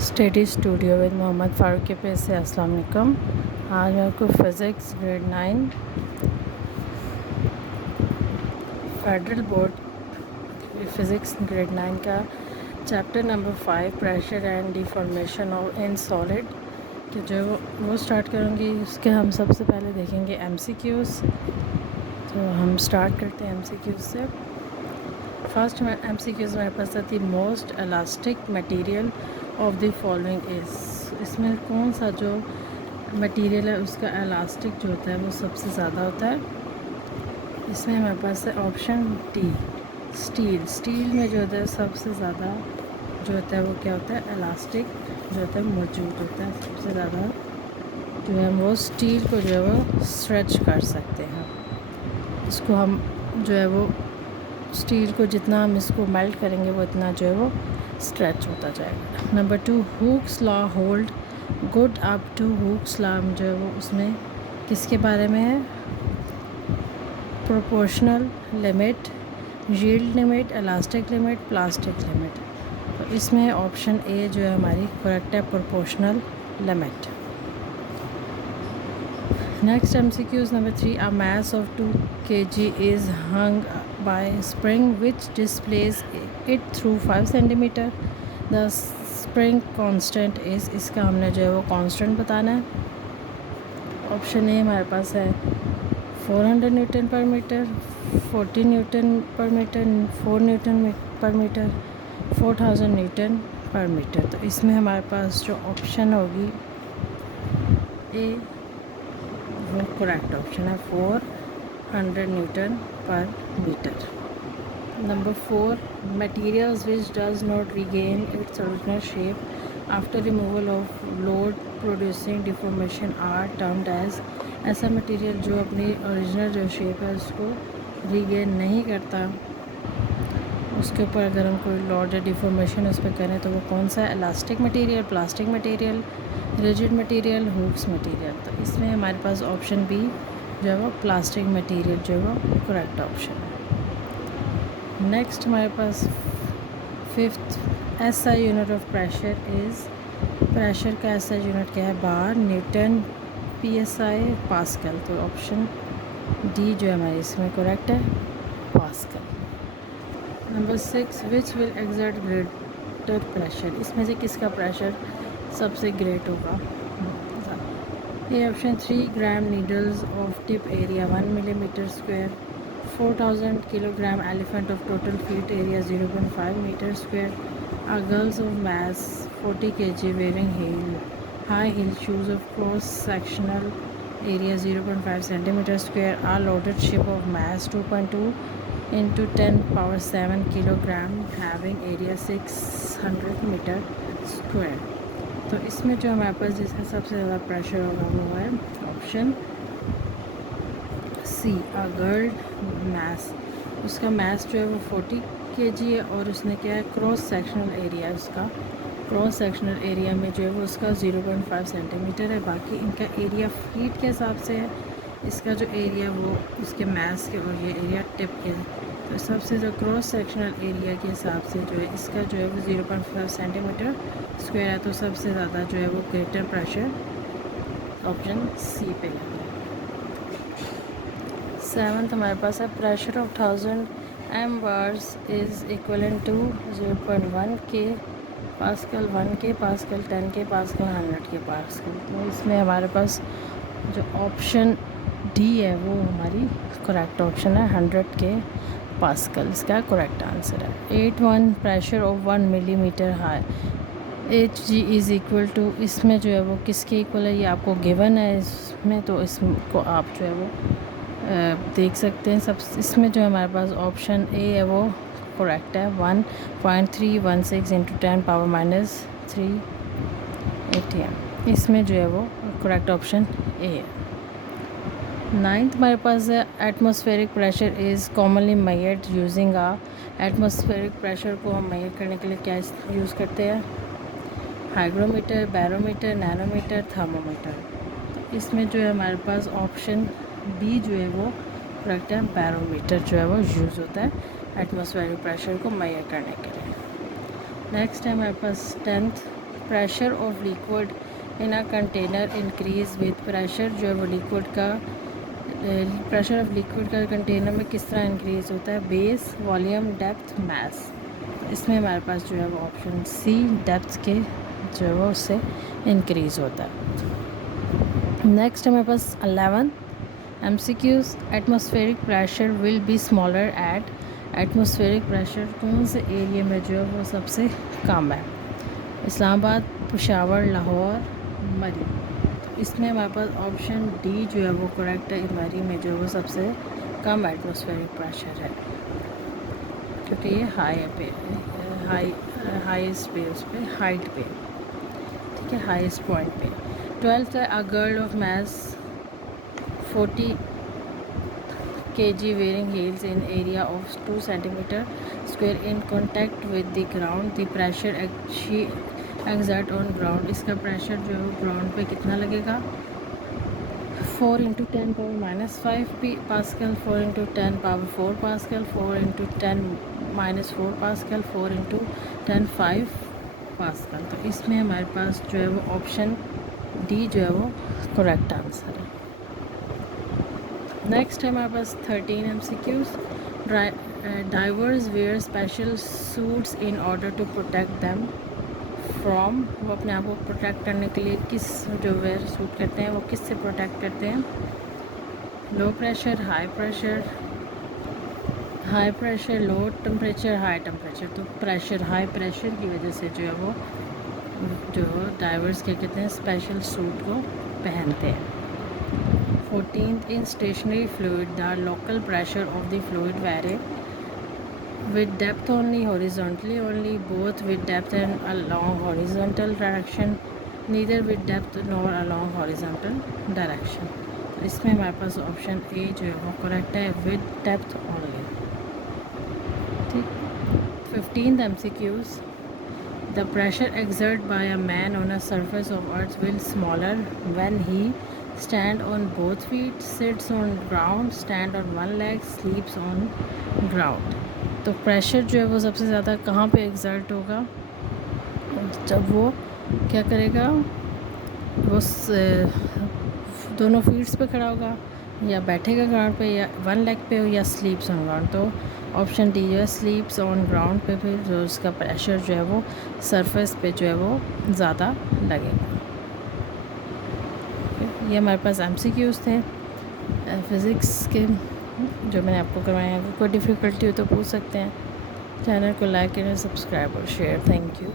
Study studio with Mohammad Farooq के page से अस्सलाम वालेकुम। आज मैं आपको physics grade 9 federal board physics grade 9 का chapter number 5 pressure and deformation of in solid कि जो वो स्टार्ट करूँगी। उसके हम सबसे पहले देखेंगे एमसीक्यूज़। तो हम स्टार्ट करते हैं एमसीक्यूज़ से। फर्स्ट एमसीक्यूज़ मेरे पास आती most elastic material of the following is. इसमें कौन सा जो मटेरियल है उसका इलास्टिक जो होता है वो सबसे ज़्यादा होता है। इसमें हमारे पास है ऑप्शन डी स्टील। स्टील में जो होता है सबसे ज़्यादा जो होता है वो क्या होता है, इलास्टिक जो होता है मौजूद होता है। सबसे ज़्यादा जो है वो स्टील को जो है वो स्ट्रेच कर सकते हैं। इसको हम जो है वो स्टील को जितना हम इसको मेल्ट करेंगे वो इतना जो है वो स्ट्रेच होता जाएगा। Number 2 Hooke's law hold good up to. Hooke's law जो है वो उसमें किसके बारे में है, proportional limit, yield limit, elastic limit, plastic limit. तो इसमें ऑप्शन ए जो है हमारी करेक्ट है, proportional limit. Next MCQs number 3. A mass of 2 kg is hung by a spring which displays it through 5 centimeter. The spring constant is, इसका हमने जो है वो constant बताना है। ऑप्शन ए हमारे पास है 400 न्यूटन पर मीटर, 40 न्यूटन पर मीटर, 4 न्यूटन पर मीटर, 4000 न्यूटन पर मीटर। तो इसमें हमारे पास जो ऑप्शन होगी ए वो करेक्ट ऑप्शन है, 400 न्यूटन पर metre. Number 4 materials which does not regain its original shape after removal of load producing deformation are termed as. ऐसा मटेरियल जो अपनी ओरिजिनल जो शेप है उसको रिगेन नहीं करता, उसके ऊपर अगर हम कोई लोड या डिफॉर्मेशन उस पर करें तो वो कौन सा है, elastic material, plastic material, rigid material, Hooke's material. तो इसमें हमारे पास ऑप्शन बी जो है वो प्लास्टिक मटेरियल जो है वो करेक्ट ऑप्शन है। नेक्स्ट हमारे पास 5th SI unit of pressure is. Pressure का SI यूनिट क्या है, बार, न्यूटन, PSI, पास्कल। तो ऑप्शन डी जो है हमारे इसमें करेक्ट है, pascal. Number 6 which will exert greater pressure. इसमें से किसका प्रेशर सबसे ग्रेट होगा। ये option 3 gram needles of tip area 1 millimetre square, 4000 kilogram elephant of total feet area 0.5 metre square, or girls of mess 40 kg wearing heel high heel shoes of cross sectional area 0.5 centimetre square, or loaded ship of mass 2.2 into 10 power 7 kilogram having area 600 metre square. तो इसमें जो हमारे पास जिसका सबसे ज़्यादा pressure होगा वो है option C, a girl mass. उसका मैस जो है वो 40 kg है और उसने क्या है, क्रॉस सेक्शनल एरिया, उसका क्रॉस सेक्शनल एरिया में जो है वो उसका 0.5 सेंटीमीटर है। बाकी इनका एरिया फीट के हिसाब से है, इसका जो एरिया वो उसके मैस के और ये एरिया टिप के है। तो सबसे जो क्रॉस सेक्शनल एरिया के हिसाब से जो है इसका जो है वो 0.5 सेंटीमीटर स्क्वायर है। तो सबसे ज़्यादा जो है वो ग्रेटर प्रेशर ऑप्शन सी पे है। 7th हमारे पास है pressure of 1000 M bars is equivalent to 0.1 K pascal, 1 के पास्कल, 10 के पास्कल, 100 के पास्कल। तो इसमें हमारे पास जो ऑप्शन डी है वो हमारी करेक्ट ऑप्शन है, 100 के पास्कल इसका करेक्ट आंसर है। 8.1 pressure of 1 millimetre high Hg is equal to. इसमें जो है वो किसके इक्वल है ये आपको गिवन है इसमें, तो इसको आप जो है वो देख सकते हैं। सब इसमें जो है हमारे पास ऑप्शन ए है वो करेक्ट है, 1.316 इंटू 10 पावर -3 ATM। इसमें जो है वो करेक्ट ऑप्शन ए है। 9th हमारे पास है atmospheric pressure is commonly measured using ah. Atmospheric pressure को हम मेजर करने के लिए क्या यूज़ करते हैं, हाइग्रोमीटर, बैरोमीटर, नैनोमीटर, थर्मोमीटर। तो इसमें जो है हमारे पास ऑप्शन बी जो है वो करेक्ट है, बैरोमीटर जो है वो यूज़ होता है एटमॉस्फेरिक प्रेशर को मेजर करने के लिए। नेक्स्ट है हमारे पास 10th pressure of liquid in a container increase with pressure, जो है वो लिक्विड का प्रेशर ऑफ लिक्विड का कंटेनर में किस तरह इंक्रीज़ होता है? बेस, वॉल्यूम, डेप्थ, मास। इसमें हमारे पास जो है वो ऑप्शन सी डेप्थ के जो है वो उससे इंक्रीज़ होता है। नेक्स्ट हमारे पास 11 MCQs। Atmospheric pressure will be smaller at, atmospheric pressure कौन से एरिया में जो है वो सबसे कम है? इस्लामाबाद, पेशावर, लाहौर, मरी। इसमें हमारे पास ऑप्शन डी जो है वो करेक्ट है। मरी में जो है वो सबसे कम एटमॉस्फेरिक प्रेशर है, क्योंकि ये हाईएस्ट पे उस पर हाइट पे, ठीक है, हाईएस्ट पॉइंट पे। 12th है a girl of mass 40 kg wearing heels in area of 2 centimeter square in contact with the ground, the pressure she exert on ground। इसका प्रेशर जो है ग्राउंड पे कितना लगेगा? 4 × 10 power -5 pascal, 4 × 10 power 4 pascal, 4 × 10 -4 pascal, 4 × 10 5 pascal. तो इसमें हमारे पास जो है वो ऑप्शन डी जो है वो करेक्ट आंसर है। नेक्स्ट है हमारे पास 13 MCQs। Divers wear special suits in order to protect them from, वो अपने आप को प्रोटेक्ट करने के लिए किस जो वेयर सूट करते हैं वो किस से प्रोटेक्ट करते हैं? Low pressure, high pressure, low temperature, high temperature. तो प्रेशर, हाई प्रेशर की वजह से जो है वो जो डाइवर्स क्या कहते हैं, स्पेशल सूट को पहनते हैं। 14th in stationary fluid the local pressure of the fluid vary with depth only, horizontally only, both with depth and along horizontal direction, neither with depth nor along horizontal direction। तो इसमें हमारे पास option A जो है वो correct है, with depth only, ठीक। 15th MCQs the pressure exerted by a man on a surface of earth will smaller when he stand on both feet, sits on ground, stand on one leg, sleeps on ground। तो pressure जो है वो सबसे ज़्यादा कहाँ पे exert होगा? जब वो क्या करेगा, वो दोनों फीट्स पे खड़ा होगा, या बैठेगा ग्राउंड पे, या वन लेग पे हो, या स्लीप्स ऑन ग्राउंड। तो ऑप्शन डी है स्लीप्स ऑन ग्राउंड पे फिर जो उसका प्रेशर जो है वो सरफेस पे जो है वो ज़्यादा लगेगा। ये हमारे पास MCQs थे फ़िज़िक्स के जो मैंने आपको करवाए हैं। कोई डिफ़िकल्टी हो तो पूछ सकते हैं। चैनल को लाइक करें, सब्सक्राइब और शेयर। Thank you.